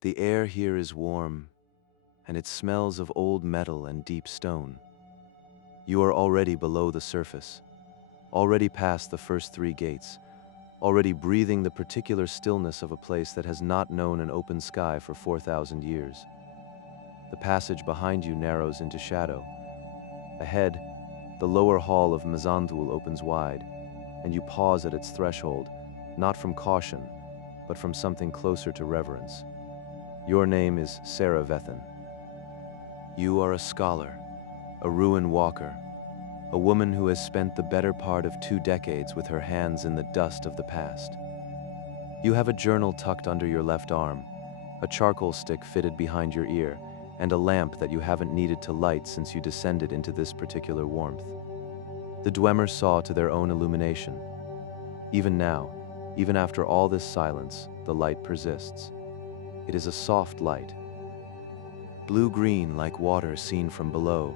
The air here is warm, and it smells of old metal and deep stone. You are already below the surface, already past the first three gates, already breathing the particular stillness of a place that has not known an open sky for 4,000 years. The passage behind you narrows into shadow. Ahead, the lower hall of Mzandhul opens wide, and you pause at its threshold, not from caution, but from something closer to reverence. Your name is Sarah Vethin. You are a scholar, a ruin walker, a woman who has spent the better part of 2 decades with her hands in the dust of the past. You have a journal tucked under your left arm, a charcoal stick fitted behind your ear, and a lamp that you haven't needed to light since you descended into this particular warmth. The Dwemer saw to their own illumination. Even now, even after all this silence, the light persists. It is a soft light, blue-green like water seen from below,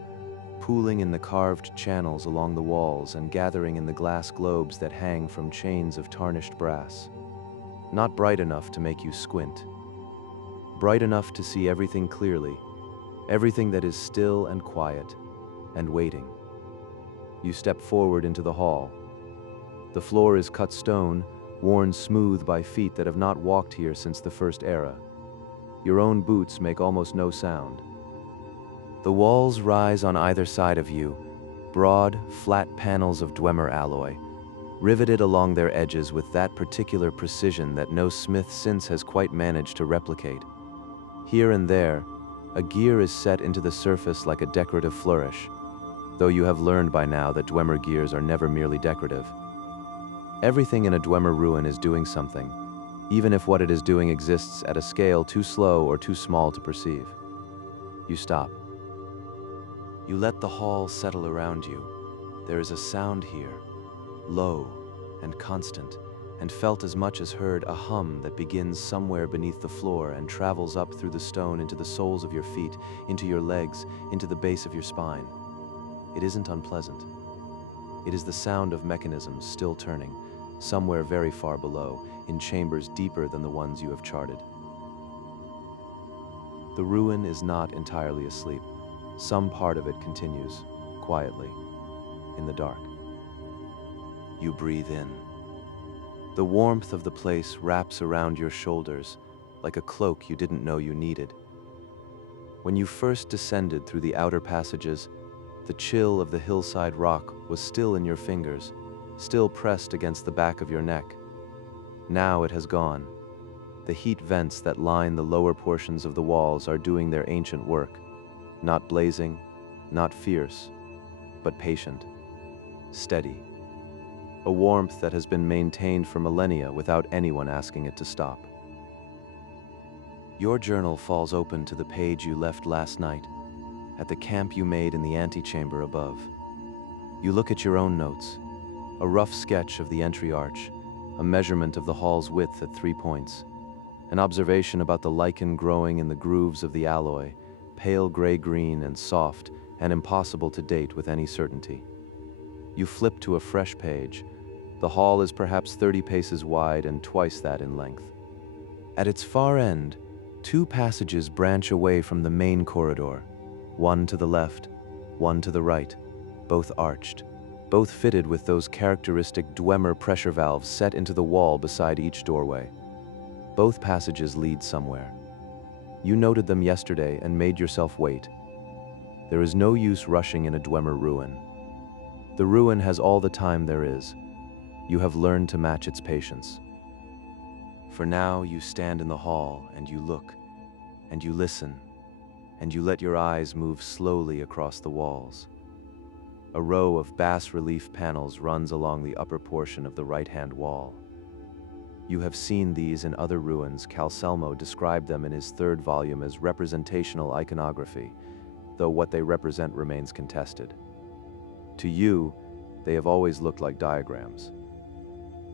pooling in the carved channels along the walls and gathering in the glass globes that hang from chains of tarnished brass. Not bright enough to make you squint. Bright enough to see everything clearly, everything that is still and quiet and waiting. You step forward into the hall. The floor is cut stone, worn smooth by feet that have not walked here since the first era. Your own boots make almost no sound. The walls rise on either side of you, broad, flat panels of Dwemer alloy, riveted along their edges with that particular precision that no smith since has quite managed to replicate. Here and there, a gear is set into the surface like a decorative flourish, though you have learned by now that Dwemer gears are never merely decorative. Everything in a Dwemer ruin is doing something, even if what it is doing exists at a scale too slow or too small to perceive. You stop. You let the hall settle around you. There is a sound here, low and constant, and felt as much as heard, a hum that begins somewhere beneath the floor and travels up through the stone into the soles of your feet, into your legs, into the base of your spine. It isn't unpleasant. It is the sound of mechanisms still turning, somewhere very far below, in chambers deeper than the ones you have charted. The ruin is not entirely asleep. Some part of it continues, quietly, in the dark. You breathe in. The warmth of the place wraps around your shoulders like a cloak you didn't know you needed. When you first descended through the outer passages, the chill of the hillside rock was still in your fingers, still pressed against the back of your neck. Now it has gone. The heat vents that line the lower portions of the walls are doing their ancient work, not blazing, not fierce, but patient, steady. A warmth that has been maintained for millennia without anyone asking it to stop. Your journal falls open to the page you left last night, at the camp you made in the antechamber above. You look at your own notes, a rough sketch of the entry arch, a measurement of the hall's width at 3 points, an observation about the lichen growing in the grooves of the alloy, pale gray-green and soft and impossible to date with any certainty. You flip to a fresh page. The hall is perhaps 30 paces wide and twice that in length. At its far end, 2 passages branch away from the main corridor, one to the left, one to the right, both arched, both fitted with those characteristic Dwemer pressure valves set into the wall beside each doorway. Both passages lead somewhere. You noted them yesterday and made yourself wait. There is no use rushing in a Dwemer ruin. The ruin has all the time there is. You have learned to match its patience. For now, you stand in the hall and you look, and you listen, and you let your eyes move slowly across the walls. A row of bas-relief panels runs along the upper portion of the right-hand wall. You have seen these in other ruins. Calselmo described them in his 3rd volume as representational iconography, though what they represent remains contested. To you, they have always looked like diagrams.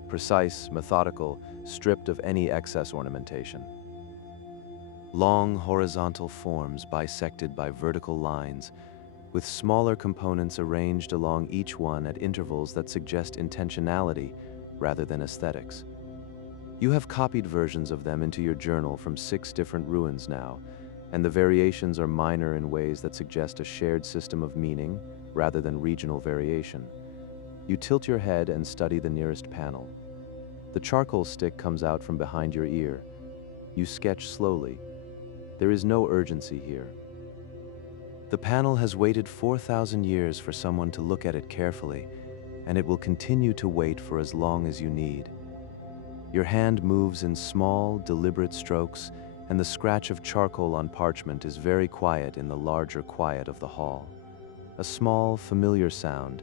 Precise, methodical, stripped of any excess ornamentation. Long horizontal forms bisected by vertical lines, with smaller components arranged along each one at intervals that suggest intentionality rather than aesthetics. You have copied versions of them into your journal from 6 different ruins now, and the variations are minor in ways that suggest a shared system of meaning rather than regional variation. You tilt your head and study the nearest panel. The charcoal stick comes out from behind your ear. You sketch slowly. There is no urgency here. The panel has waited 4,000 years for someone to look at it carefully, and it will continue to wait for as long as you need. Your hand moves in small, deliberate strokes, and the scratch of charcoal on parchment is very quiet in the larger quiet of the hall. A small, familiar sound,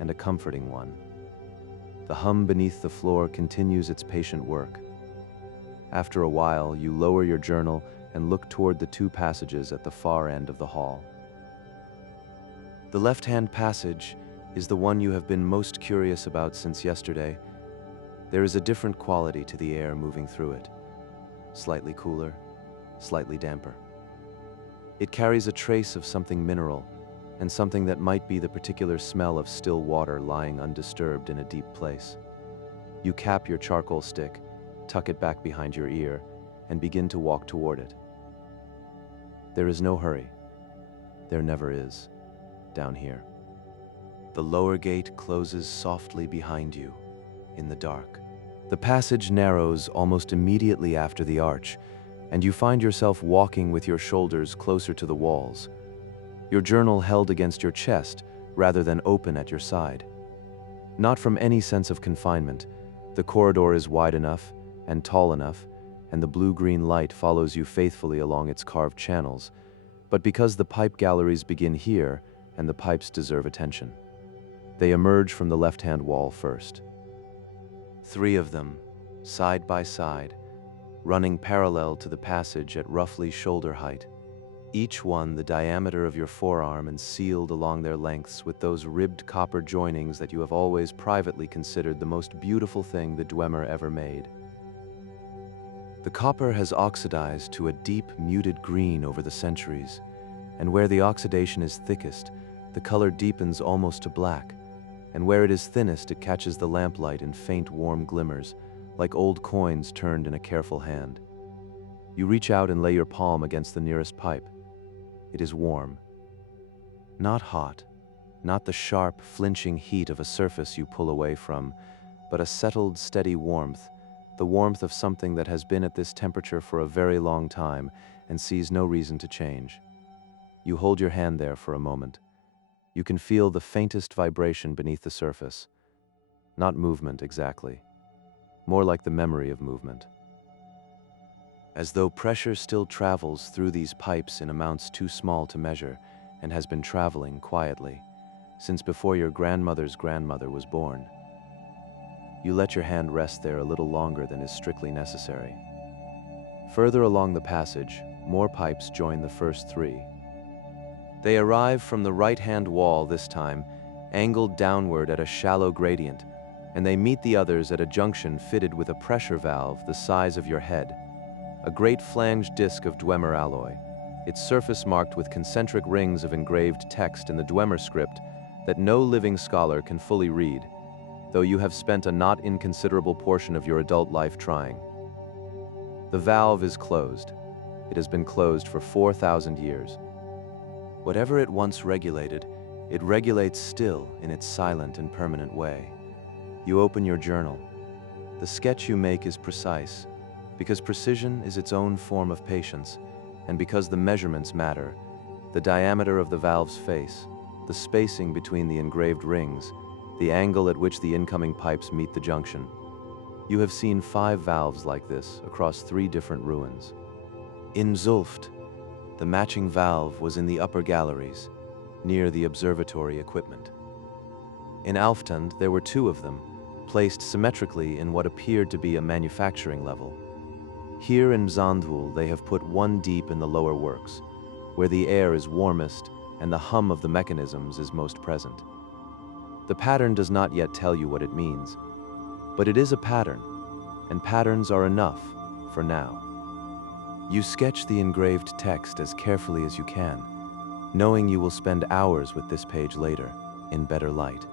and a comforting one. The hum beneath the floor continues its patient work. After a while, you lower your journal and look toward the 2 passages at the far end of the hall. The left-hand passage is the one you have been most curious about since yesterday. There is a different quality to the air moving through it. Slightly cooler, slightly damper. It carries a trace of something mineral, and something that might be the particular smell of still water lying undisturbed in a deep place. You cap your charcoal stick, tuck it back behind your ear, and begin to walk toward it. There is no hurry. There never is, down here. The lower gate closes softly behind you, in the dark. The passage narrows almost immediately after the arch, and you find yourself walking with your shoulders closer to the walls, your journal held against your chest rather than open at your side. Not from any sense of confinement. The corridor is wide enough and tall enough, and the blue-green light follows you faithfully along its carved channels, but because the pipe galleries begin here, and the pipes deserve attention. They emerge from the left-hand wall first. 3 of them, side by side, running parallel to the passage at roughly shoulder height, each one the diameter of your forearm and sealed along their lengths with those ribbed copper joinings that you have always privately considered the most beautiful thing the Dwemer ever made. The copper has oxidized to a deep, muted green over the centuries, and where the oxidation is thickest, the color deepens almost to black, and where it is thinnest it catches the lamplight in faint, warm glimmers, like old coins turned in a careful hand. You reach out and lay your palm against the nearest pipe. It is warm. Not hot, not the sharp, flinching heat of a surface you pull away from, but a settled, steady warmth, the warmth of something that has been at this temperature for a very long time and sees no reason to change. You hold your hand there for a moment. You can feel the faintest vibration beneath the surface. Not movement exactly, more like the memory of movement. As though pressure still travels through these pipes in amounts too small to measure and has been traveling quietly since before your grandmother's grandmother was born. You let your hand rest there a little longer than is strictly necessary. Further along the passage, more pipes join the first 3. They arrive from the right-hand wall this time, angled downward at a shallow gradient, and they meet the others at a junction fitted with a pressure valve the size of your head. A great flanged disc of Dwemer alloy, its surface marked with concentric rings of engraved text in the Dwemer script that no living scholar can fully read, though you have spent a not inconsiderable portion of your adult life trying. The valve is closed. It has been closed for 4,000 years. Whatever it once regulated, it regulates still in its silent and permanent way. You open your journal. The sketch you make is precise, because precision is its own form of patience, and because the measurements matter, the diameter of the valve's face, the spacing between the engraved rings, the angle at which the incoming pipes meet the junction. You have seen 5 valves like this across 3 different ruins. In Zulft, the matching valve was in the upper galleries, near the observatory equipment. In Alftund, there were 2 of them, placed symmetrically in what appeared to be a manufacturing level. Here in Mzandhul, they have put 1 deep in the lower works, where the air is warmest and the hum of the mechanisms is most present. The pattern does not yet tell you what it means, but it is a pattern, and patterns are enough for now. You sketch the engraved text as carefully as you can, knowing you will spend hours with this page later, in better light.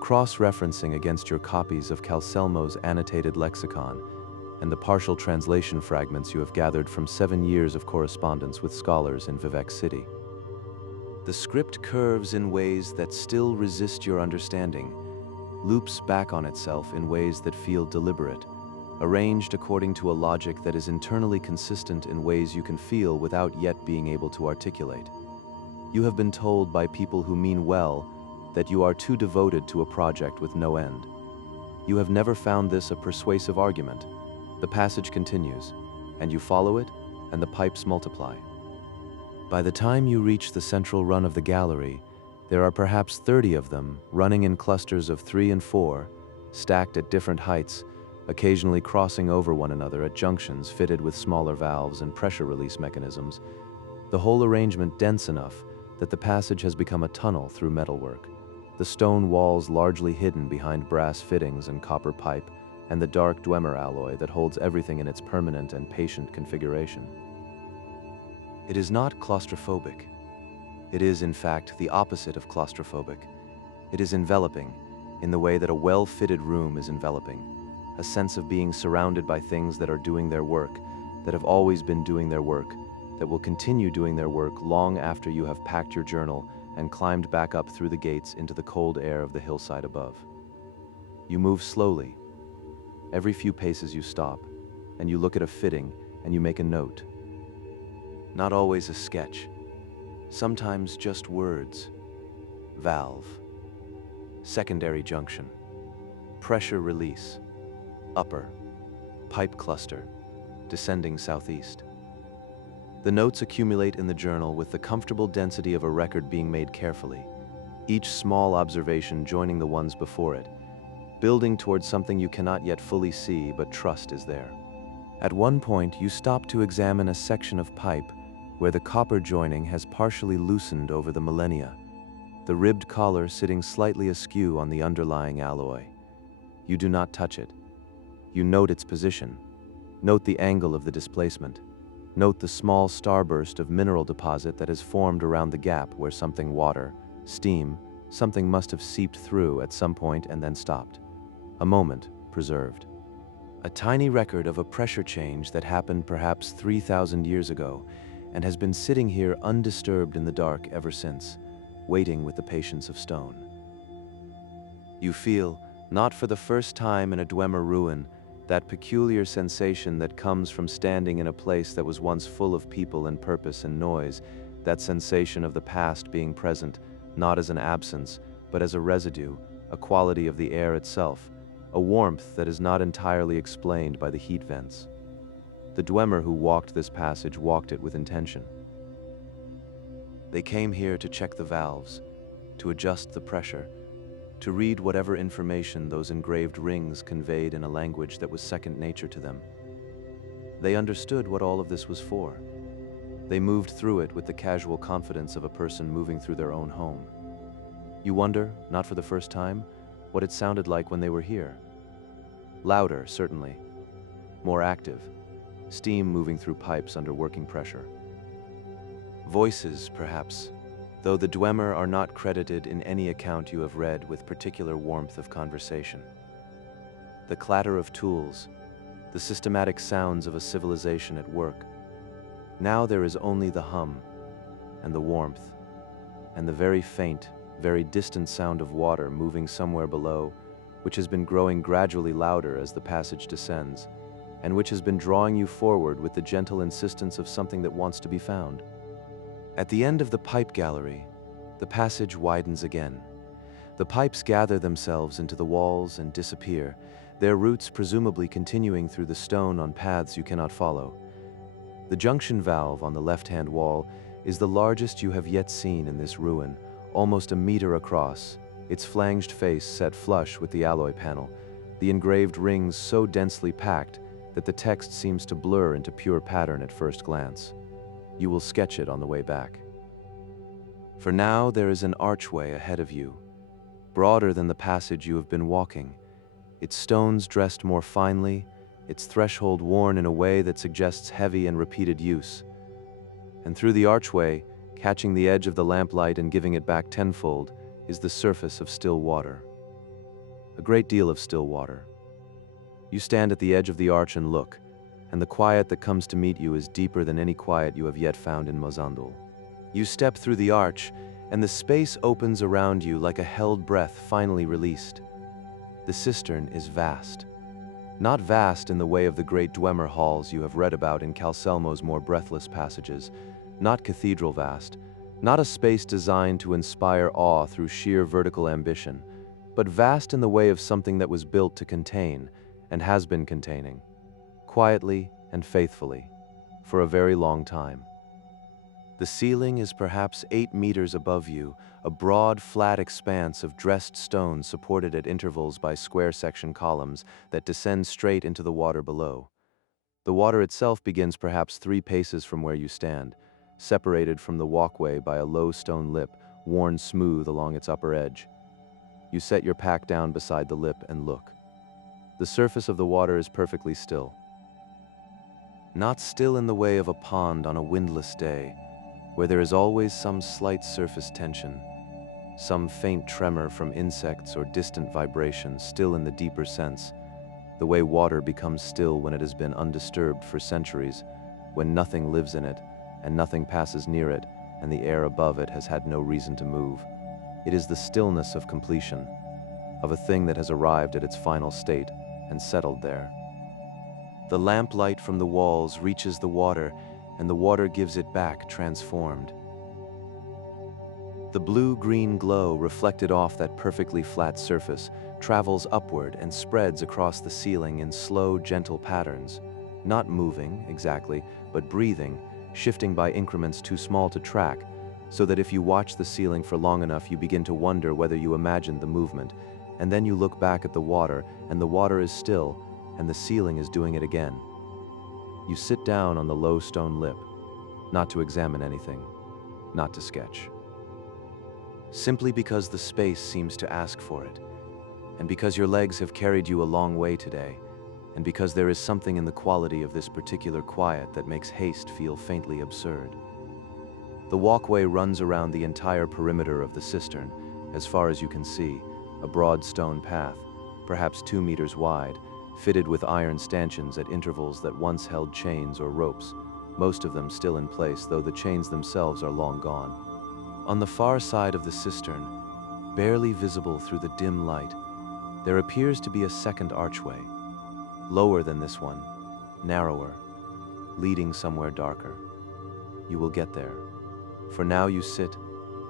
Cross-referencing against your copies of Calselmo's annotated lexicon, and the partial translation fragments you have gathered from 7 years of correspondence with scholars in Vivek City. The script curves in ways that still resist your understanding, loops back on itself in ways that feel deliberate, arranged according to a logic that is internally consistent in ways you can feel without yet being able to articulate. You have been told by people who mean well that you are too devoted to a project with no end. You have never found this a persuasive argument. The passage continues, and you follow it, and the pipes multiply. By the time you reach the central run of the gallery, there are perhaps 30 of them, running in clusters of 3 and 4, stacked at different heights, occasionally crossing over one another at junctions fitted with smaller valves and pressure release mechanisms, the whole arrangement dense enough that the passage has become a tunnel through metalwork, the stone walls largely hidden behind brass fittings and copper pipe, and the dark Dwemer alloy that holds everything in its permanent and patient configuration. It is not claustrophobic. It is, in fact, the opposite of claustrophobic. It is enveloping, in the way that a well-fitted room is enveloping, a sense of being surrounded by things that are doing their work, that have always been doing their work, that will continue doing their work long after you have packed your journal and climbed back up through the gates into the cold air of the hillside above. You move slowly. Every few paces you stop, and you look at a fitting and you make a note. Not always a sketch. Sometimes just words. Valve. Secondary junction. Pressure release. Upper. Pipe cluster. Descending southeast. The notes accumulate in the journal with the comfortable density of a record being made carefully, each small observation joining the ones before it, building towards something you cannot yet fully see but trust is there. At one point, you stop to examine a section of pipe where the copper joining has partially loosened over the millennia, the ribbed collar sitting slightly askew on the underlying alloy. You do not touch it. You note its position. Note the angle of the displacement. Note the small starburst of mineral deposit that has formed around the gap where something water, steam, something must have seeped through at some point and then stopped. A moment preserved. A tiny record of a pressure change that happened perhaps 3,000 years ago and has been sitting here undisturbed in the dark ever since, waiting with the patience of stone. You feel, not for the first time in a Dwemer ruin, that peculiar sensation that comes from standing in a place that was once full of people and purpose and noise, that sensation of the past being present, not as an absence, but as a residue, a quality of the air itself, a warmth that is not entirely explained by the heat vents. The Dwemer who walked this passage walked it with intention. They came here to check the valves, to adjust the pressure, to read whatever information those engraved rings conveyed in a language that was second nature to them. They understood what all of this was for. They moved through it with the casual confidence of a person moving through their own home. You wonder, not for the first time, what it sounded like when they were here. Louder, certainly. More active. Steam moving through pipes under working pressure. Voices, perhaps, though the Dwemer are not credited in any account you have read with particular warmth of conversation. The clatter of tools, the systematic sounds of a civilization at work. Now there is only the hum, and the warmth, and the very faint, very distant sound of water moving somewhere below, which has been growing gradually louder as the passage descends, and which has been drawing you forward with the gentle insistence of something that wants to be found. At the end of the pipe gallery, the passage widens again. The pipes gather themselves into the walls and disappear, their roots presumably continuing through the stone on paths you cannot follow. The junction valve on the left-hand wall is the largest you have yet seen in this ruin, almost a meter across, its flanged face set flush with the alloy panel, the engraved rings so densely packed that the text seems to blur into pure pattern at first glance. You will sketch it on the way back. For now, there is an archway ahead of you, broader than the passage you have been walking, its stones dressed more finely, its threshold worn in a way that suggests heavy and repeated use. And through the archway, catching the edge of the lamplight and giving it back tenfold, is the surface of still water. A great deal of still water. You stand at the edge of the arch and look, and the quiet that comes to meet you is deeper than any quiet you have yet found in Mzandhul. You step through the arch, and the space opens around you like a held breath finally released. The cistern is vast. Not vast in the way of the great Dwemer halls you have read about in Calselmo's more breathless passages, not cathedral vast, not a space designed to inspire awe through sheer vertical ambition, but vast in the way of something that was built to contain, and has been containing, quietly and faithfully, for a very long time. The ceiling is perhaps 8 meters above you, a broad, flat expanse of dressed stone supported at intervals by square section columns that descend straight into the water below. The water itself begins perhaps 3 paces from where you stand, separated from the walkway by a low stone lip worn smooth along its upper edge. You set your pack down beside the lip and look. The surface of the water is perfectly still. Not still in the way of a pond on a windless day, where there is always some slight surface tension, some faint tremor from insects or distant vibration still in the deeper sense, the way water becomes still when it has been undisturbed for centuries, when nothing lives in it and nothing passes near it and the air above it has had no reason to move. It is the stillness of completion, of a thing that has arrived at its final state and settled there. The lamplight from the walls reaches the water, and the water gives it back transformed. The blue-green glow reflected off that perfectly flat surface travels upward and spreads across the ceiling in slow, gentle patterns, not moving, exactly, but breathing, shifting by increments too small to track, so that if you watch the ceiling for long enough you begin to wonder whether you imagined the movement, and then you look back at the water, and the water is still, and the ceiling is doing it again. You sit down on the low stone lip, not to examine anything, not to sketch. Simply because the space seems to ask for it, and because your legs have carried you a long way today, and because there is something in the quality of this particular quiet that makes haste feel faintly absurd. The walkway runs around the entire perimeter of the cistern, as far as you can see, a broad stone path, perhaps 2 meters wide, fitted with iron stanchions at intervals that once held chains or ropes, most of them still in place, though the chains themselves are long gone. On the far side of the cistern, barely visible through the dim light, there appears to be a second archway, lower than this one, narrower, leading somewhere darker. You will get there. For now you sit,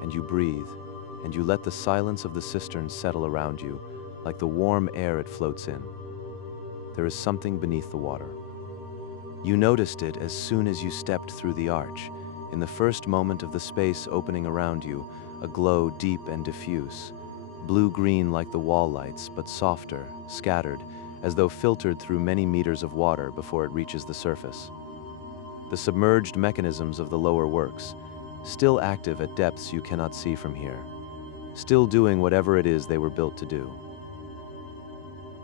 and you breathe, and you let the silence of the cistern settle around you, like the warm air it floats in. There is something beneath the water. You noticed it as soon as you stepped through the arch, in the first moment of the space opening around you, a glow deep and diffuse, blue-green like the wall lights, but softer, scattered, as though filtered through many meters of water before it reaches the surface. The submerged mechanisms of the lower works, still active at depths you cannot see from here, still doing whatever it is they were built to do.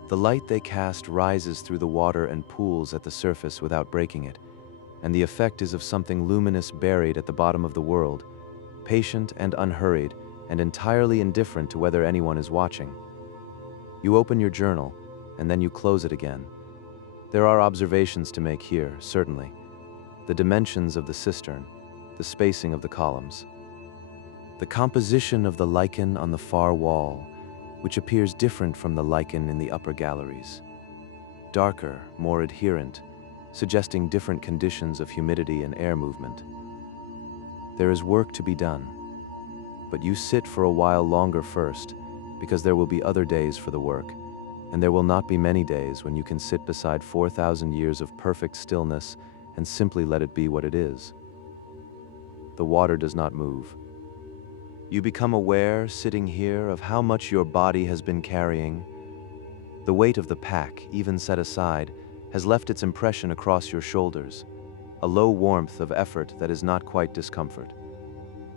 The light they cast rises through the water and pools at the surface without breaking it, and the effect is of something luminous buried at the bottom of the world, patient and unhurried, and entirely indifferent to whether anyone is watching. You open your journal, and then you close it again. There are observations to make here, certainly. The dimensions of the cistern, the spacing of the columns, the composition of the lichen on the far wall, which appears different from the lichen in the upper galleries. Darker, more adherent, suggesting different conditions of humidity and air movement. There is work to be done, but you sit for a while longer first, because there will be other days for the work, and there will not be many days when you can sit beside 4,000 years of perfect stillness and simply let it be what it is. The water does not move. You become aware, sitting here, of how much your body has been carrying. The weight of the pack, even set aside, has left its impression across your shoulders, a low warmth of effort that is not quite discomfort.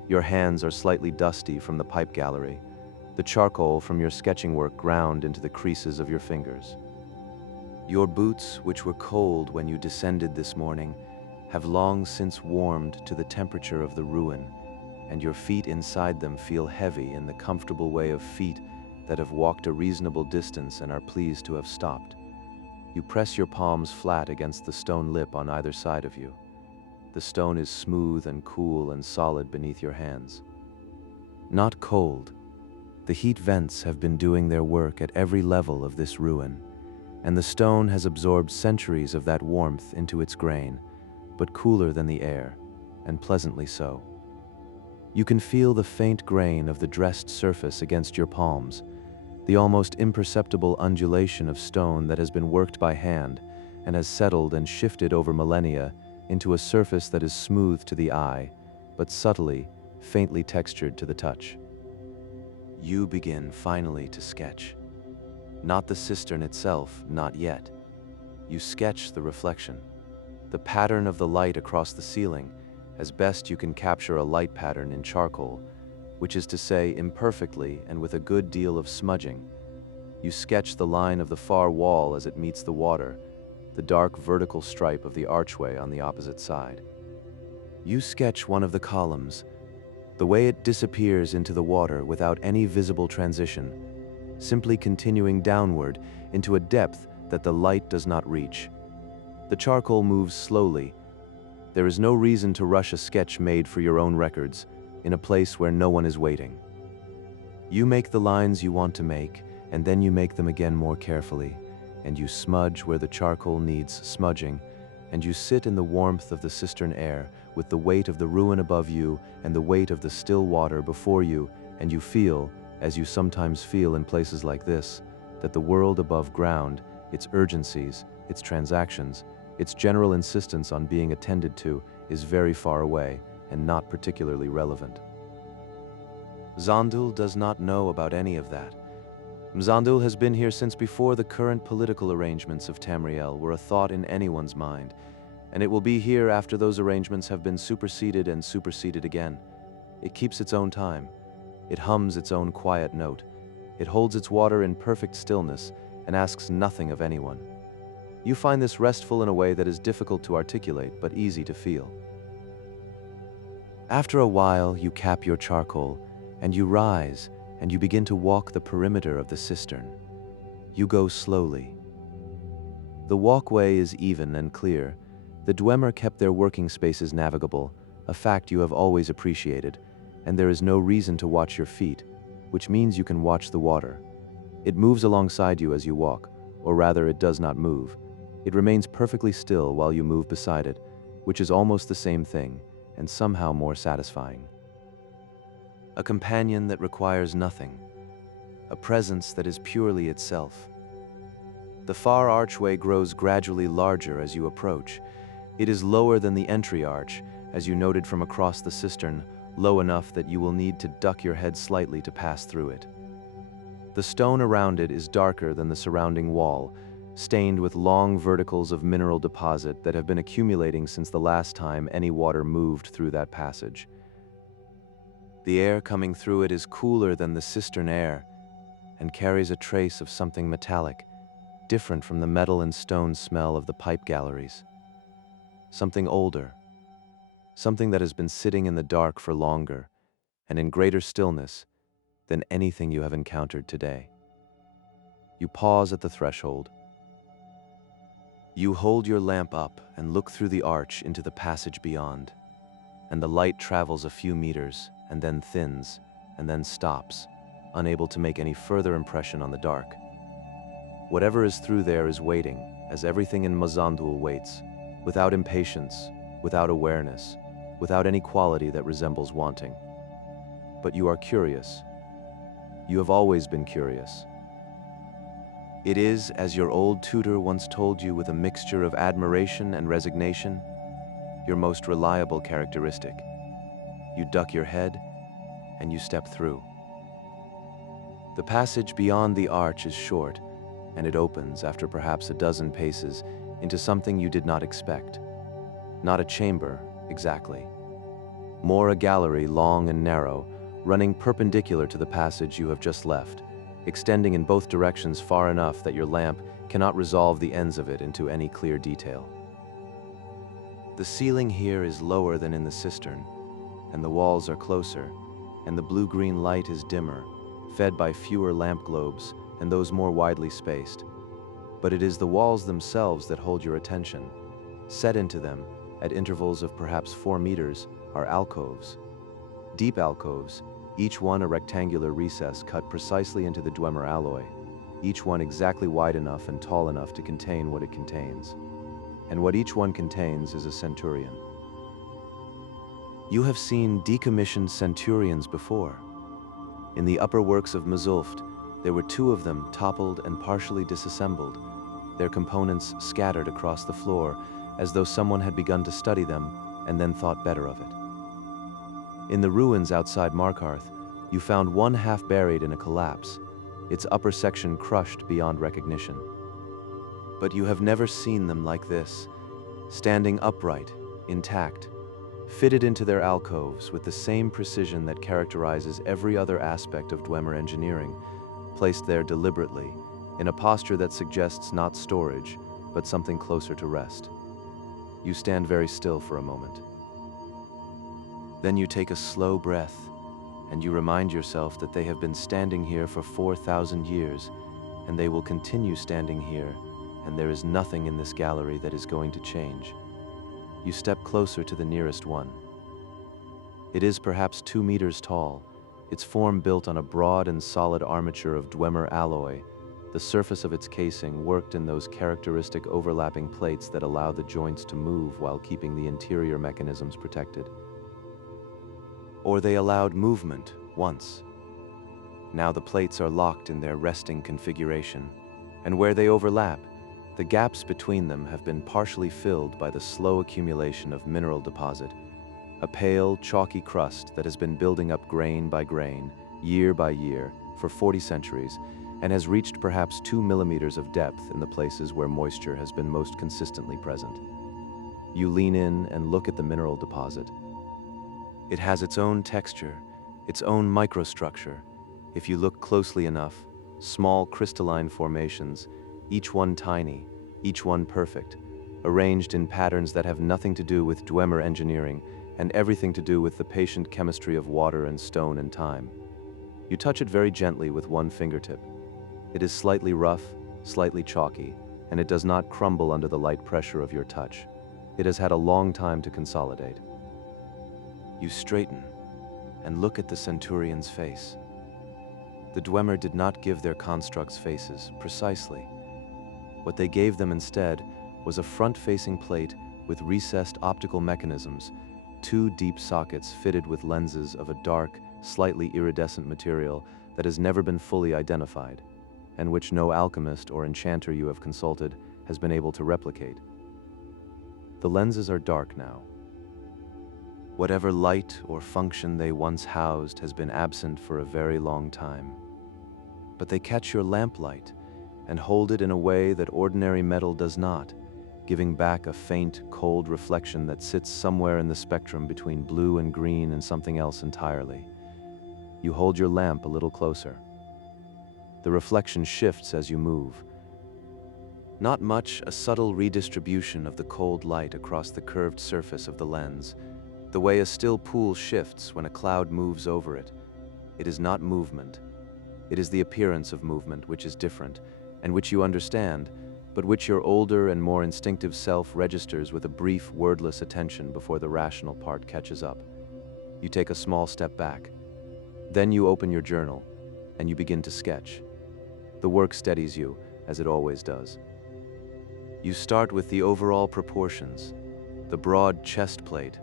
Your hands are slightly dusty from the pipe gallery, the charcoal from your sketching work ground into the creases of your fingers. Your boots, which were cold when you descended this morning, have long since warmed to the temperature of the ruin, and your feet inside them feel heavy in the comfortable way of feet that have walked a reasonable distance and are pleased to have stopped. You press your palms flat against the stone lip on either side of you. The stone is smooth and cool and solid beneath your hands. Not cold. The heat vents have been doing their work at every level of this ruin, and the stone has absorbed centuries of that warmth into its grain, but cooler than the air, and pleasantly so. You can feel the faint grain of the dressed surface against your palms, the almost imperceptible undulation of stone that has been worked by hand and has settled and shifted over millennia into a surface that is smooth to the eye, but subtly, faintly textured to the touch. You begin finally to sketch. Not the cistern itself, not yet. You sketch the reflection, the pattern of the light across the ceiling, as best you can capture a light pattern in charcoal, which is to say imperfectly and with a good deal of smudging. You sketch the line of the far wall as it meets the water, the dark vertical stripe of the archway on the opposite side. You sketch one of the columns, the way it disappears into the water without any visible transition, simply continuing downward into a depth that the light does not reach. The charcoal moves slowly. There is no reason to rush a sketch made for your own records, in a place where no one is waiting. You make the lines you want to make, and then you make them again more carefully, and you smudge where the charcoal needs smudging, and you sit in the warmth of the cistern air, with the weight of the ruin above you and the weight of the still water before you, and you feel, as you sometimes feel in places like this, that the world above ground, its urgencies, its transactions, its general insistence on being attended to, is very far away and not particularly relevant. Mzandhul does not know about any of that. Mzandhul has been here since before the current political arrangements of Tamriel were a thought in anyone's mind, and it will be here after those arrangements have been superseded and superseded again. It keeps its own time. It hums its own quiet note. It holds its water in perfect stillness and asks nothing of anyone. You find this restful in a way that is difficult to articulate but easy to feel. After a while, you cap your charcoal, and you rise, and you begin to walk the perimeter of the cistern. You go slowly. The walkway is even and clear. The Dwemer kept their working spaces navigable, a fact you have always appreciated, and there is no reason to watch your feet, which means you can watch the water. It moves alongside you as you walk, or rather it does not move. It remains perfectly still while you move beside it, which is almost the same thing, and somehow more satisfying. A companion that requires nothing, a presence that is purely itself. The far archway grows gradually larger as you approach. It is lower than the entry arch, as you noted from across the cistern, low enough that you will need to duck your head slightly to pass through it. The stone around it is darker than the surrounding wall, stained with long verticals of mineral deposit that have been accumulating since the last time any water moved through that passage. The air coming through it is cooler than the cistern air and carries a trace of something metallic, different from the metal and stone smell of the pipe galleries. Something older, something that has been sitting in the dark for longer and in greater stillness than anything you have encountered today. You pause at the threshold. You hold your lamp up and look through the arch into the passage beyond, and the light travels a few meters and then thins and then stops, unable to make any further impression on the dark. Whatever is through there is waiting, as everything in Mzandhul waits, without impatience, without awareness, without any quality that resembles wanting. But you are curious. You have always been curious. It is, as your old tutor once told you with a mixture of admiration and resignation, your most reliable characteristic. You duck your head, and you step through. The passage beyond the arch is short, and it opens, after perhaps a dozen paces, into something you did not expect. Not a chamber, exactly. More a gallery, long and narrow, running perpendicular to the passage you have just left, extending in both directions far enough that your lamp cannot resolve the ends of it into any clear detail. The ceiling here is lower than in the cistern, and the walls are closer, and the blue-green light is dimmer, fed by fewer lamp globes, and those more widely spaced. but it is the walls themselves that hold your attention. Set into them, at intervals of perhaps 4 meters, are alcoves. Deep alcoves, each one a rectangular recess cut precisely into the Dwemer alloy, each one exactly wide enough and tall enough to contain what it contains. And what each one contains is a centurion. You have seen decommissioned centurions before. In the upper works of Mzandhul, there were 2 of them toppled and partially disassembled, their components scattered across the floor as though someone had begun to study them and then thought better of it. In the ruins outside Markarth, you found one half buried in a collapse, its upper section crushed beyond recognition. But you have never seen them like this, standing upright, intact, fitted into their alcoves with the same precision that characterizes every other aspect of Dwemer engineering, placed there deliberately, in a posture that suggests not storage, but something closer to rest. You stand very still for a moment. Then you take a slow breath, and you remind yourself that they have been standing here for 4,000 years, and they will continue standing here, and there is nothing in this gallery that is going to change. You step closer to the nearest one. It is perhaps 2 meters tall, its form built on a broad and solid armature of Dwemer alloy, the surface of its casing worked in those characteristic overlapping plates that allow the joints to move while keeping the interior mechanisms protected. Or they allowed movement once. Now the plates are locked in their resting configuration, and where they overlap, the gaps between them have been partially filled by the slow accumulation of mineral deposit, a pale, chalky crust that has been building up grain by grain, year by year, for 40 centuries, and has reached perhaps 2 millimeters of depth in the places where moisture has been most consistently present. You lean in and look at the mineral deposit. It has its own texture, its own microstructure. If you look closely enough, small crystalline formations, each one tiny, each one perfect, arranged in patterns that have nothing to do with Dwemer engineering and everything to do with the patient chemistry of water and stone and time. You touch it very gently with one fingertip. It is slightly rough, slightly chalky, and it does not crumble under the light pressure of your touch. It has had a long time to consolidate. You straighten and look at the centurion's face. The Dwemer did not give their constructs faces precisely. What they gave them instead was a front-facing plate with recessed optical mechanisms, 2 deep sockets fitted with lenses of a dark, slightly iridescent material that has never been fully identified, and which no alchemist or enchanter you have consulted has been able to replicate. The lenses are dark now. Whatever light or function they once housed has been absent for a very long time. But they catch your lamplight and hold it in a way that ordinary metal does not, giving back a faint, cold reflection that sits somewhere in the spectrum between blue and green and something else entirely. You hold your lamp a little closer. The reflection shifts as you move. Not much, a subtle redistribution of the cold light across the curved surface of the lens, the way a still pool shifts when a cloud moves over it. It is not movement. It is the appearance of movement which is different, and which you understand, but which your older and more instinctive self registers with a brief, wordless attention before the rational part catches up. You take a small step back. Then you open your journal, and you begin to sketch. The work steadies you, as it always does. You start with the overall proportions, the broad chest plate,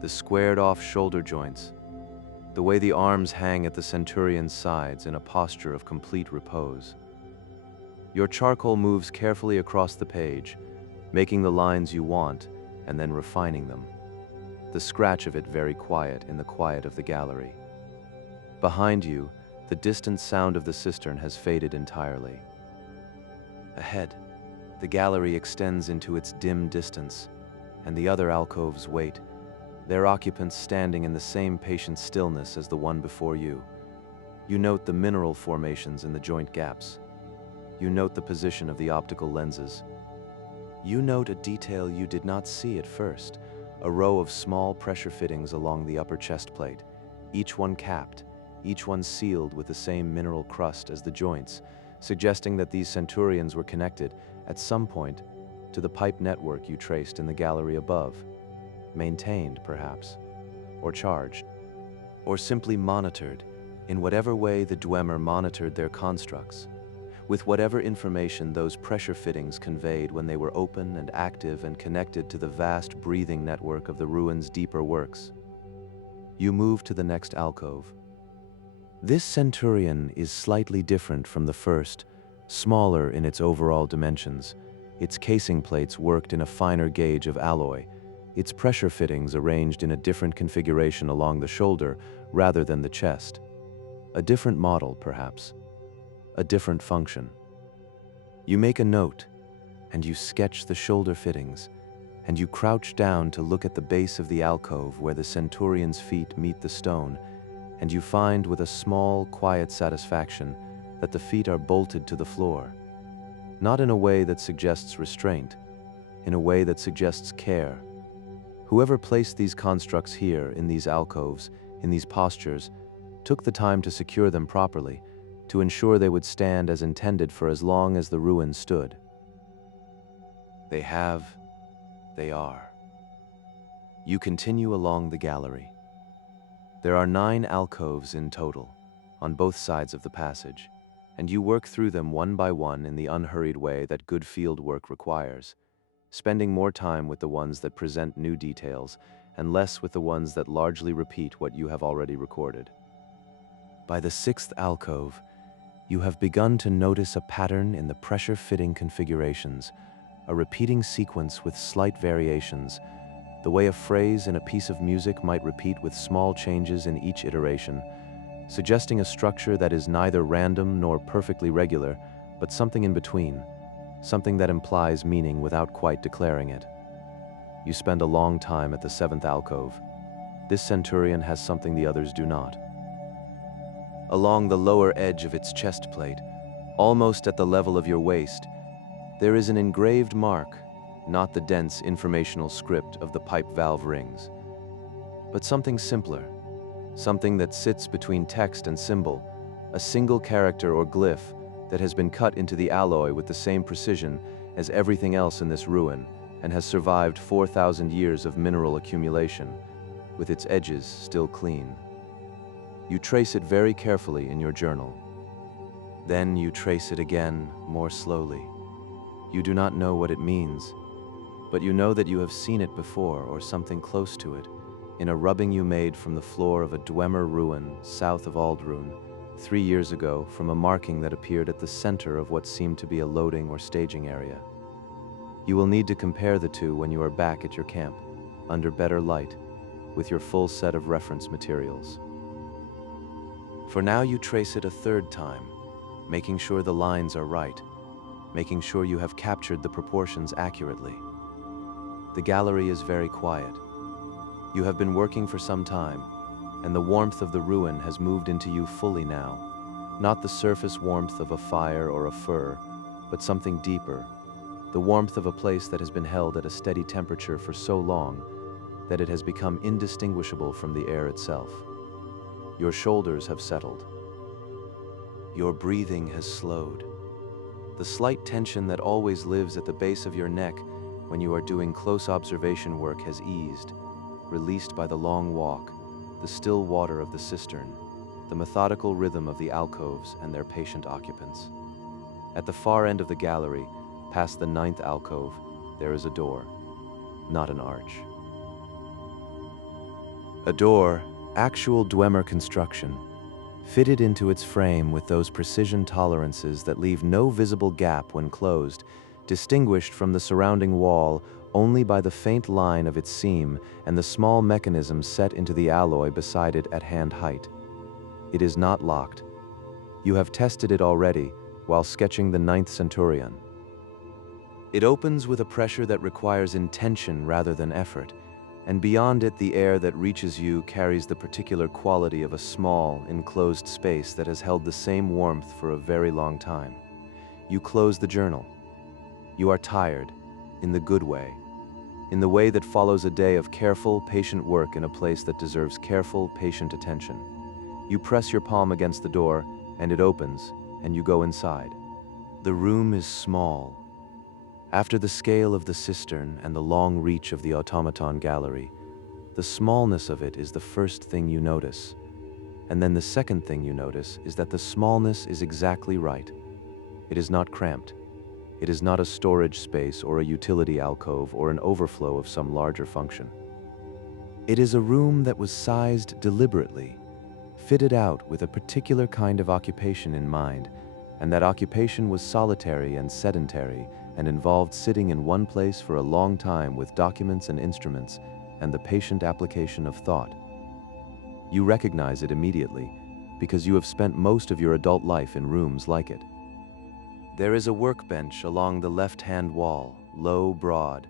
the squared-off shoulder joints, the way the arms hang at the centurion's sides in a posture of complete repose. Your charcoal moves carefully across the page, making the lines you want and then refining them, the scratch of it very quiet in the quiet of the gallery. Behind you, the distant sound of the cistern has faded entirely. Ahead, the gallery extends into its dim distance, and the other alcoves wait, their occupants standing in the same patient stillness as the one before you. You note the mineral formations in the joint gaps. You note the position of the optical lenses. You note a detail you did not see at first, a row of small pressure fittings along the upper chest plate, each one capped, each one sealed with the same mineral crust as the joints, suggesting that these centurions were connected, at some point, to the pipe network you traced in the gallery above, maintained, perhaps, or charged, or simply monitored, in whatever way the Dwemer monitored their constructs, with whatever information those pressure fittings conveyed when they were open and active and connected to the vast breathing network of the ruin's deeper works. You move to the next alcove. This centurion is slightly different from the first, smaller in its overall dimensions, its casing plates worked in a finer gauge of alloy, its pressure fittings arranged in a different configuration along the shoulder rather than the chest. A different model, perhaps. A different function. You make a note, and you sketch the shoulder fittings, and you crouch down to look at the base of the alcove where the centurion's feet meet the stone, and you find with a small, quiet satisfaction that the feet are bolted to the floor, not in a way that suggests restraint, in a way that suggests care. Whoever placed these constructs here, in these alcoves, in these postures, took the time to secure them properly, to ensure they would stand as intended for as long as the ruin stood. They have, they are. You continue along the gallery. There are 9 alcoves in total, on both sides of the passage, and you work through them one by one in the unhurried way that good field work requires, spending more time with the ones that present new details and less with the ones that largely repeat what you have already recorded. By the 6th alcove, you have begun to notice a pattern in the pressure fitting configurations, a repeating sequence with slight variations, the way a phrase in a piece of music might repeat with small changes in each iteration, suggesting a structure that is neither random nor perfectly regular, but something in between, something that implies meaning without quite declaring it. You spend a long time at the 7th alcove. This centurion has something the others do not. Along the lower edge of its chest plate, almost at the level of your waist, there is an engraved mark, not the dense informational script of the pipe valve rings, but something simpler, something that sits between text and symbol, a single character or glyph that has been cut into the alloy with the same precision as everything else in this ruin and has survived 4,000 years of mineral accumulation, with its edges still clean. You trace it very carefully in your journal. Then you trace it again, more slowly. You do not know what it means, but you know that you have seen it before or something close to it, in a rubbing you made from the floor of a Dwemer ruin south of Aldrun, 3 years ago from a marking that appeared at the center of what seemed to be a loading or staging area. You will need to compare the two when you are back at your camp, under better light, with your full set of reference materials. For now you trace it a 3rd time, making sure the lines are right, making sure you have captured the proportions accurately. The gallery is very quiet. You have been working for some time, and the warmth of the ruin has moved into you fully now, not the surface warmth of a fire or a fur, but something deeper, the warmth of a place that has been held at a steady temperature for so long that it has become indistinguishable from the air itself. Your shoulders have settled. Your breathing has slowed. The slight tension that always lives at the base of your neck when you are doing close observation work has eased, released by the long walk, the still water of the cistern, the methodical rhythm of the alcoves and their patient occupants. At the far end of the gallery, past the 9th alcove, there is a door, not an arch. A door, actual Dwemer construction, fitted into its frame with those precision tolerances that leave no visible gap when closed, distinguished from the surrounding wall only by the faint line of its seam and the small mechanism set into the alloy beside it at hand height. It is not locked. You have tested it already while sketching the 9th centurion. It opens with a pressure that requires intention rather than effort, and beyond it the air that reaches you carries the particular quality of a small, enclosed space that has held the same warmth for a very long time. You close the journal. You are tired, in the good way, in the way that follows a day of careful, patient work in a place that deserves careful, patient attention. You press your palm against the door, and it opens, and you go inside. The room is small. After the scale of the cistern and the long reach of the automaton gallery, the smallness of it is the first thing you notice. And then the second thing you notice is that the smallness is exactly right. It is not cramped. It is not a storage space or a utility alcove or an overflow of some larger function. It is a room that was sized deliberately, fitted out with a particular kind of occupation in mind, and that occupation was solitary and sedentary and involved sitting in one place for a long time with documents and instruments and the patient application of thought. You recognize it immediately because you have spent most of your adult life in rooms like it. There is a workbench along the left-hand wall, low, broad,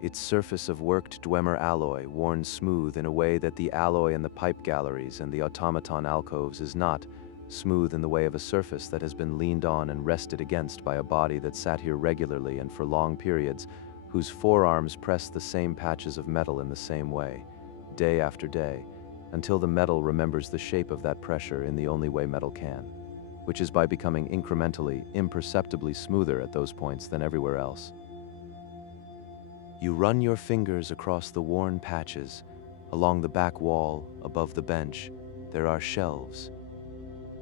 its surface of worked Dwemer alloy worn smooth in a way that the alloy in the pipe galleries and the automaton alcoves is not, smooth in the way of a surface that has been leaned on and rested against by a body that sat here regularly and for long periods, whose forearms pressed the same patches of metal in the same way, day after day, until the metal remembers the shape of that pressure in the only way metal can, which is by becoming incrementally, imperceptibly smoother at those points than everywhere else. You run your fingers across the worn patches. Along the back wall, above the bench, there are shelves.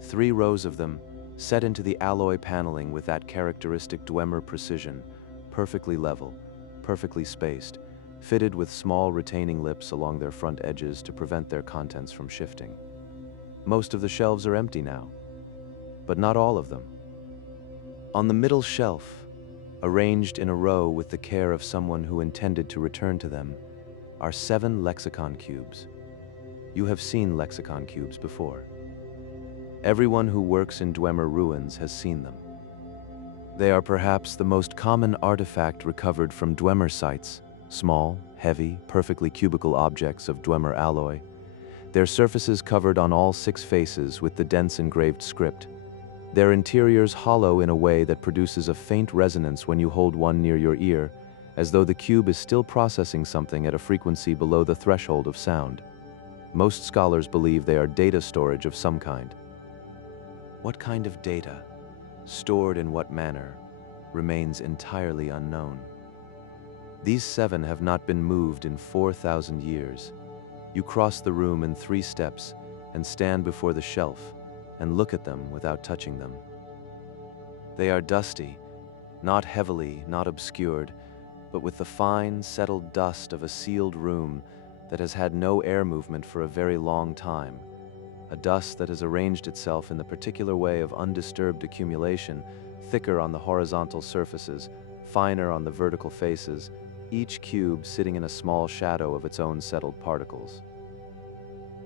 3 rows of them, set into the alloy paneling with that characteristic Dwemer precision, perfectly level, perfectly spaced, fitted with small retaining lips along their front edges to prevent their contents from shifting. Most of the shelves are empty now, but not all of them. On the middle shelf, arranged in a row with the care of someone who intended to return to them, are 7 lexicon cubes. You have seen lexicon cubes before. Everyone who works in Dwemer ruins has seen them. They are perhaps the most common artifact recovered from Dwemer sites, small, heavy, perfectly cubical objects of Dwemer alloy, their surfaces covered on all 6 faces with the dense engraved script, their interiors hollow in a way that produces a faint resonance when you hold one near your ear, as though the cube is still processing something at a frequency below the threshold of sound. Most scholars believe they are data storage of some kind. What kind of data, stored in what manner, remains entirely unknown. These 7 have not been moved in 4,000 years. You cross the room in 3 steps and stand before the shelf and look at them without touching them. They are dusty, not heavily, not obscured, but with the fine, settled dust of a sealed room that has had no air movement for a very long time, a dust that has arranged itself in the particular way of undisturbed accumulation, thicker on the horizontal surfaces, finer on the vertical faces, each cube sitting in a small shadow of its own settled particles.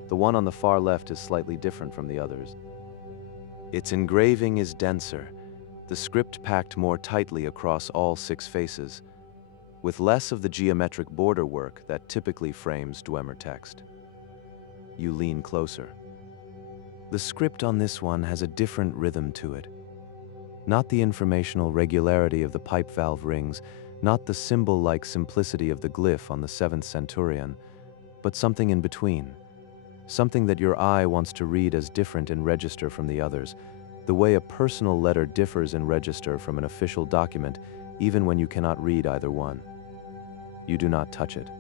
The one on the far left is slightly different from the others. Its engraving is denser, the script packed more tightly across all 6 faces, with less of the geometric border work that typically frames Dwemer text. You lean closer. The script on this one has a different rhythm to it. Not the informational regularity of the pipe valve rings, not the symbol-like simplicity of the glyph on the 7th centurion, but something in between. Something that your eye wants to read as different in register from the others, the way a personal letter differs in register from an official document, even when you cannot read either one. You do not touch it.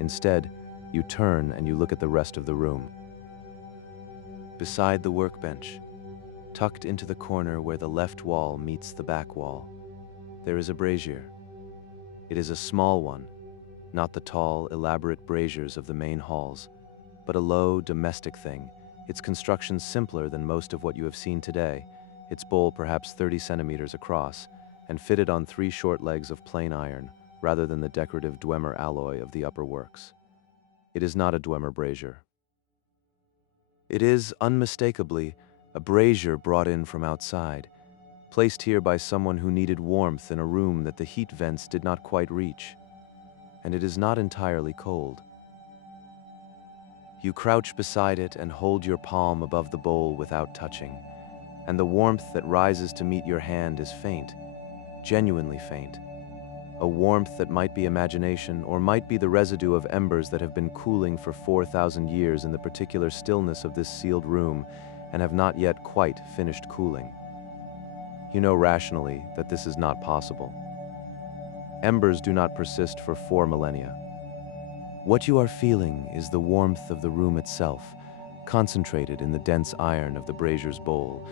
Instead, you turn and you look at the rest of the room. Beside the workbench, tucked into the corner where the left wall meets the back wall, there is a brazier. It is a small one, not the tall, elaborate braziers of the main halls, but a low, domestic thing, its construction simpler than most of what you have seen today, its bowl perhaps 30 centimeters across, and fitted on 3 short legs of plain iron, rather than the decorative Dwemer alloy of the upper works. It is not a Dwemer brazier. It is, unmistakably, a brazier brought in from outside, placed here by someone who needed warmth in a room that the heat vents did not quite reach. And it is not entirely cold. You crouch beside it and hold your palm above the bowl without touching, and the warmth that rises to meet your hand is faint, genuinely faint. A warmth that might be imagination or might be the residue of embers that have been cooling for 4,000 years in the particular stillness of this sealed room and have not yet quite finished cooling. You know rationally that this is not possible. Embers do not persist for 4 millennia. What you are feeling is the warmth of the room itself, concentrated in the dense iron of the brazier's bowl,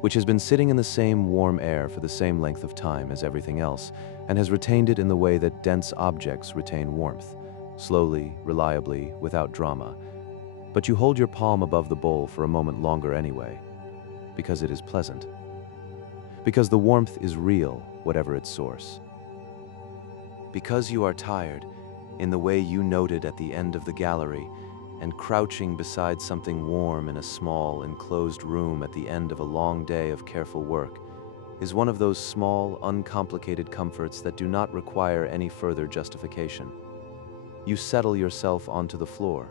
which has been sitting in the same warm air for the same length of time as everything else, and has retained it in the way that dense objects retain warmth, slowly, reliably, without drama. But you hold your palm above the bowl for a moment longer anyway, because it is pleasant. Because the warmth is real, whatever its source. Because you are tired, in the way you noted at the end of the gallery, and crouching beside something warm in a small, enclosed room at the end of a long day of careful work, is one of those small, uncomplicated comforts that do not require any further justification. You settle yourself onto the floor,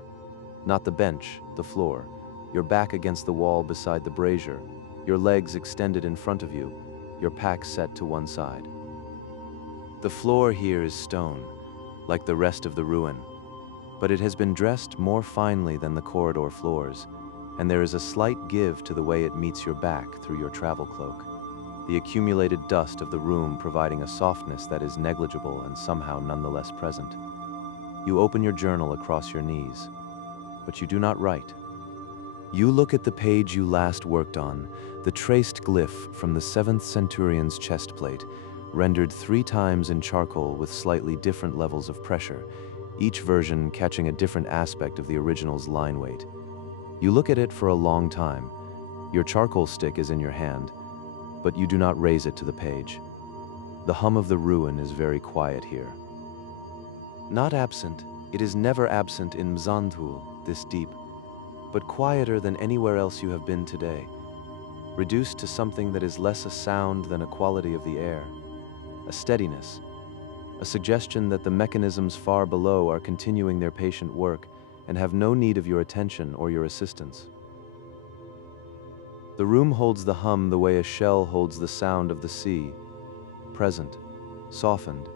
not the bench, the floor, your back against the wall beside the brazier, your legs extended in front of you, your pack set to one side. The floor here is stone, like the rest of the ruin, but it has been dressed more finely than the corridor floors, and there is a slight give to the way it meets your back through your travel cloak, the accumulated dust of the room providing a softness that is negligible and somehow nonetheless present. You open your journal across your knees, but you do not write. You look at the page you last worked on, the traced glyph from the 7th centurion's chestplate, rendered 3 times in charcoal with slightly different levels of pressure, each version catching a different aspect of the original's line weight. You look at it for a long time. Your charcoal stick is in your hand, but you do not raise it to the page. The hum of the ruin is very quiet here. Not absent, it is never absent in Mzandhul, this deep, but quieter than anywhere else you have been today, reduced to something that is less a sound than a quality of the air, a steadiness, a suggestion that the mechanisms far below are continuing their patient work and have no need of your attention or your assistance. The room holds the hum the way a shell holds the sound of the sea, present, softened,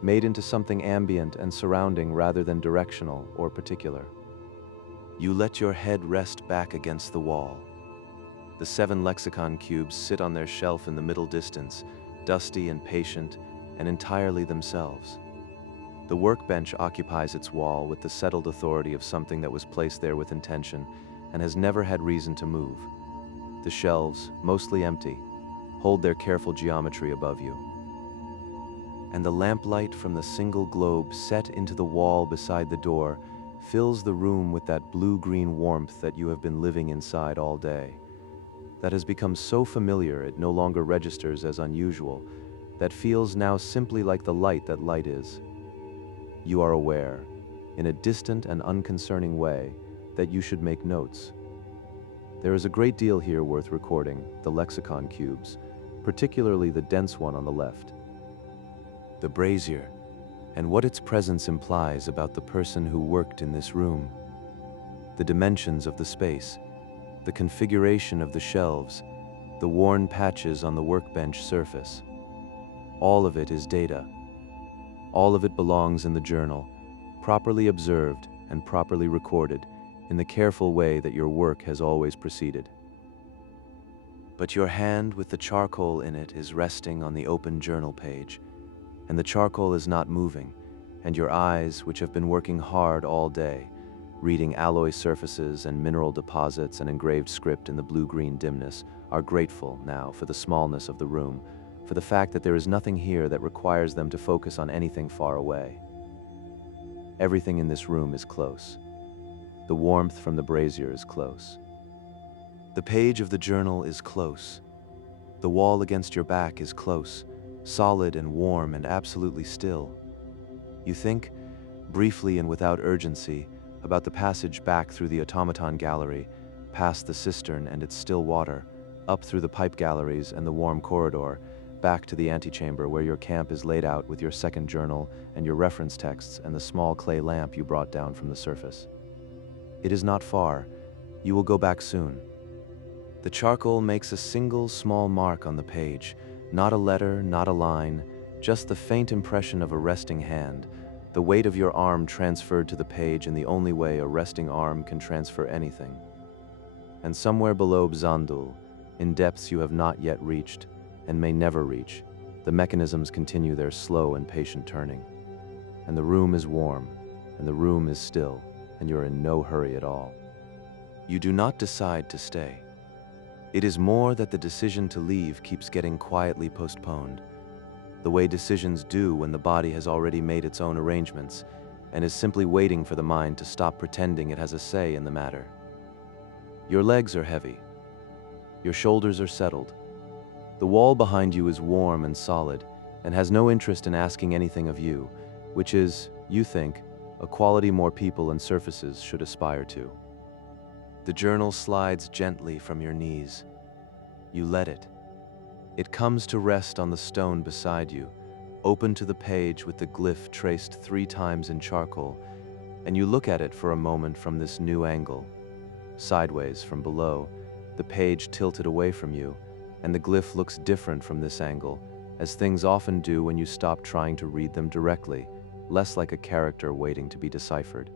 made into something ambient and surrounding rather than directional or particular. You let your head rest back against the wall. The 7 lexicon cubes sit on their shelf in the middle distance, dusty and patient, and entirely themselves. The workbench occupies its wall with the settled authority of something that was placed there with intention and has never had reason to move. The shelves, mostly empty, hold their careful geometry above you. And the lamplight from the single globe set into the wall beside the door fills the room with that blue-green warmth that you have been living inside all day. That has become so familiar it no longer registers as unusual, that feels now simply like the light that light is. You are aware, in a distant and unconcerning way, that you should make notes. There is a great deal here worth recording, the lexicon cubes, particularly the dense one on the left. The brazier, and what its presence implies about the person who worked in this room. The dimensions of the space, the configuration of the shelves, the worn patches on the workbench surface. All of it is data. All of it belongs in the journal, properly observed and properly recorded in the careful way that your work has always proceeded. But your hand with the charcoal in it is resting on the open journal page, and the charcoal is not moving, and your eyes, which have been working hard all day, reading alloy surfaces and mineral deposits and engraved script in the blue-green dimness, are grateful now for the smallness of the room, for the fact that there is nothing here that requires them to focus on anything far away. Everything in this room is close. The warmth from the brazier is close. The page of the journal is close. The wall against your back is close, solid and warm and absolutely still. You think, briefly and without urgency, about the passage back through the automaton gallery, past the cistern and its still water, up through the pipe galleries and the warm corridor, back to the antechamber where your camp is laid out with your second journal and your reference texts and the small clay lamp you brought down from the surface. It is not far. You will go back soon. The charcoal makes a single small mark on the page, not a letter, not a line, just the faint impression of a resting hand, the weight of your arm transferred to the page in the only way a resting arm can transfer anything. And somewhere below Mzandhul, in depths you have not yet reached, and may never reach, the mechanisms continue their slow and patient turning. And the room is warm, and the room is still, and you're in no hurry at all. You do not decide to stay. It is more that the decision to leave keeps getting quietly postponed, the way decisions do when the body has already made its own arrangements and is simply waiting for the mind to stop pretending it has a say in the matter. Your legs are heavy. Your shoulders are settled. The wall behind you is warm and solid and has no interest in asking anything of you, which is, you think, a quality more people and surfaces should aspire to. The journal slides gently from your knees. You let it. It comes to rest on the stone beside you, open to the page with the glyph traced 3 times in charcoal, and you look at it for a moment from this new angle. Sideways from below, the page tilted away from you, and the glyph looks different from this angle, as things often do when you stop trying to read them directly, less like a character waiting to be deciphered.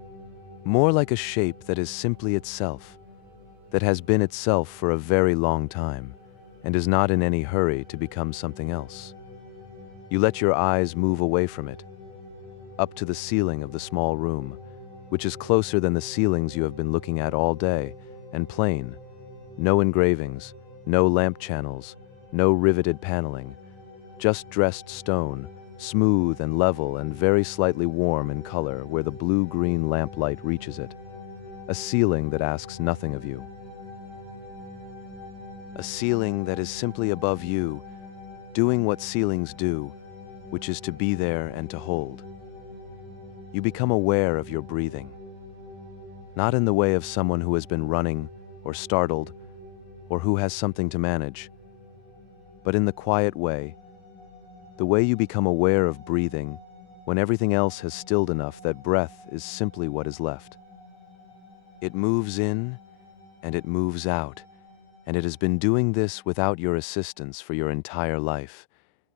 More like a shape that is simply itself, that has been itself for a very long time, and is not in any hurry to become something else. You let your eyes move away from it, up to the ceiling of the small room, which is closer than the ceilings you have been looking at all day, and plain. No engravings, no lamp channels, no riveted paneling, just dressed stone, smooth and level and very slightly warm in color where the blue-green lamplight reaches it. A ceiling that asks nothing of you. A ceiling that is simply above you, doing what ceilings do, which is to be there and to hold. You become aware of your breathing, not in the way of someone who has been running or startled or who has something to manage, but in the quiet way, the way you become aware of breathing when everything else has stilled enough that breath is simply what is left. It moves in and it moves out, and it has been doing this without your assistance for your entire life,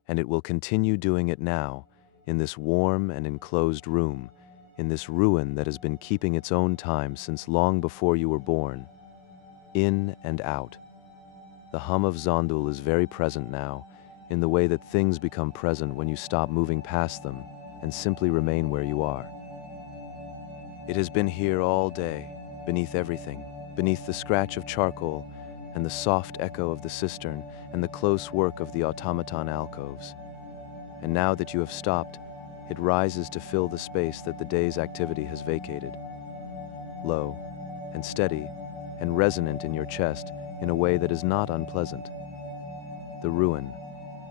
and it will continue doing it now, in this warm and enclosed room, in this ruin that has been keeping its own time since long before you were born. In and out. The hum of Mzandhul is very present now, in the way that things become present when you stop moving past them and simply remain where you are. It has been here all day, beneath everything, beneath the scratch of charcoal and the soft echo of the cistern and the close work of the automaton alcoves. And now that you have stopped, it rises to fill the space that the day's activity has vacated. Low and steady and resonant in your chest in a way that is not unpleasant. The ruin,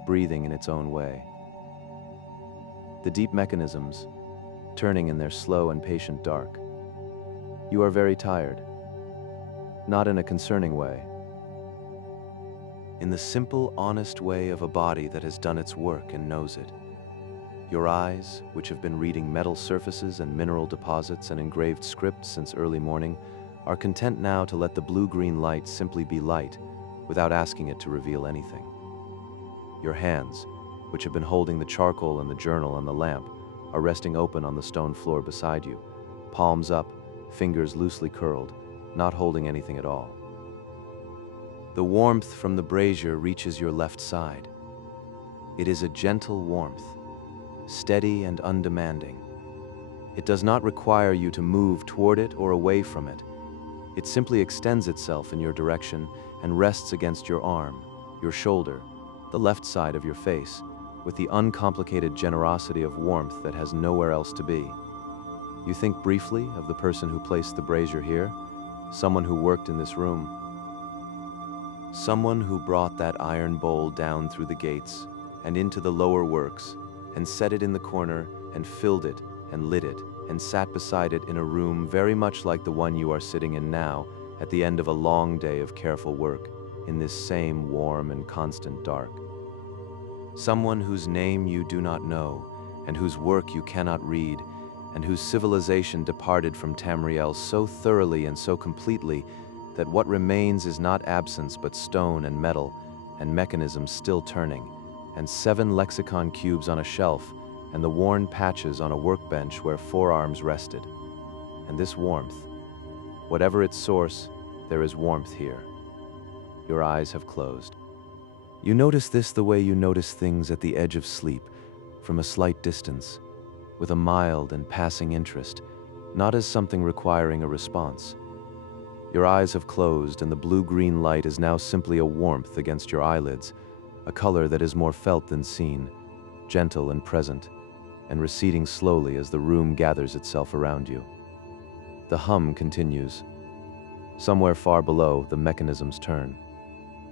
breathing in its own way. The deep mechanisms, turning in their slow and patient dark. You are very tired. Not in a concerning way. In the simple, honest way of a body that has done its work and knows it. Your eyes, which have been reading metal surfaces and mineral deposits and engraved scripts since early morning, are content now to let the blue-green light simply be light, without asking it to reveal anything. Your hands, which have been holding the charcoal and the journal and the lamp, are resting open on the stone floor beside you, palms up, fingers loosely curled, not holding anything at all. The warmth from the brazier reaches your left side. It is a gentle warmth, steady and undemanding. It does not require you to move toward it or away from it. It simply extends itself in your direction and rests against your arm, your shoulder, the left side of your face, with the uncomplicated generosity of warmth that has nowhere else to be. You think briefly of the person who placed the brazier here, someone who worked in this room. Someone who brought that iron bowl down through the gates and into the lower works and set it in the corner and filled it and lit it and sat beside it in a room very much like the one you are sitting in now at the end of a long day of careful work in this same warm and constant dark. Someone whose name you do not know and whose work you cannot read and whose civilization departed from Tamriel so thoroughly and so completely that what remains is not absence but stone and metal and mechanisms still turning, and 7 lexicon cubes on a shelf and the worn patches on a workbench where forearms rested. And this warmth, whatever its source, there is warmth here. Your eyes have closed. You notice this the way you notice things at the edge of sleep, from a slight distance, with a mild and passing interest, not as something requiring a response. Your eyes have closed, and the blue-green light is now simply a warmth against your eyelids, a color that is more felt than seen, gentle and present, and receding slowly as the room gathers itself around you. The hum continues. Somewhere far below, the mechanisms turn.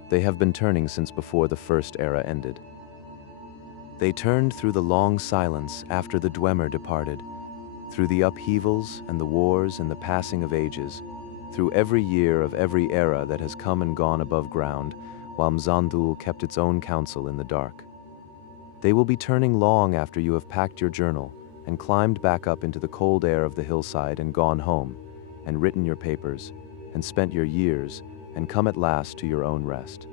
They have been turning since before the first era ended. They turned through the long silence after the Dwemer departed, through the upheavals and the wars and the passing of ages, through every year of every era that has come and gone above ground, while Mzandhul kept its own counsel in the dark. They will be turning long after you have packed your journal and climbed back up into the cold air of the hillside and gone home, and written your papers, and spent your years, and come at last to your own rest.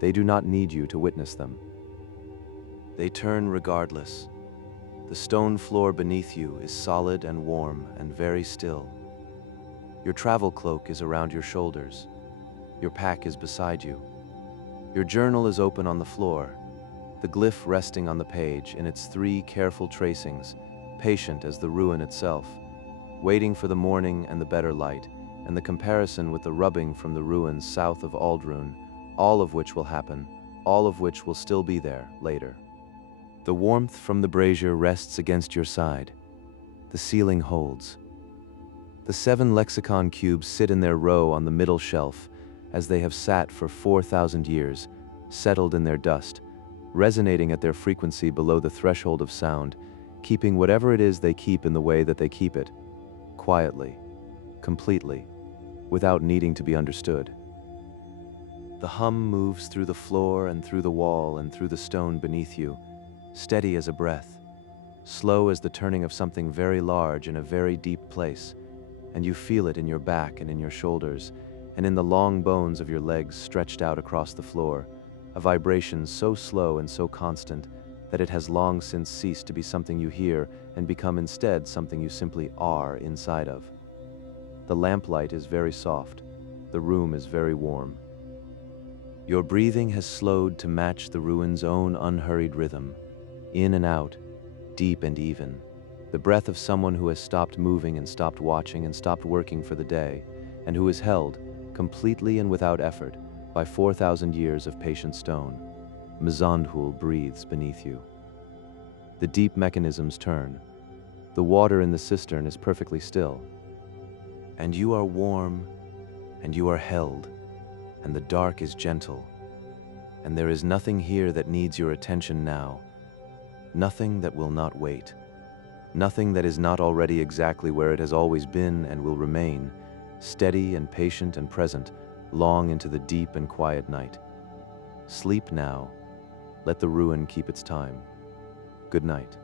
They do not need you to witness them. They turn regardless. The stone floor beneath you is solid and warm and very still. Your travel cloak is around your shoulders. Your pack is beside you. Your journal is open on the floor, the glyph resting on the page in its 3 careful tracings, patient as the ruin itself, waiting for the morning and the better light, and the comparison with the rubbing from the ruins south of Aldrun, all of which will happen, all of which will still be there later. The warmth from the brazier rests against your side. The ceiling holds. The 7 lexicon cubes sit in their row on the middle shelf, as they have sat for 4,000 years, settled in their dust, resonating at their frequency below the threshold of sound, keeping whatever it is they keep in the way that they keep it, quietly, completely, without needing to be understood. The hum moves through the floor and through the wall and through the stone beneath you, steady as a breath, slow as the turning of something very large in a very deep place, and you feel it in your back and in your shoulders, and in the long bones of your legs stretched out across the floor, a vibration so slow and so constant that it has long since ceased to be something you hear and become instead something you simply are inside of. The lamplight is very soft. The room is very warm. Your breathing has slowed to match the ruin's own unhurried rhythm, in and out, deep and even, the breath of someone who has stopped moving and stopped watching and stopped working for the day, and who is held, completely and without effort, by 4,000 years of patient stone. Mzandhul breathes beneath you. The deep mechanisms turn. The water in the cistern is perfectly still. And you are warm, and you are held, and the dark is gentle, and there is nothing here that needs your attention now, nothing that will not wait, nothing that is not already exactly where it has always been and will remain, steady and patient and present, long into the deep and quiet night. Sleep now. Let the ruin keep its time. Good night.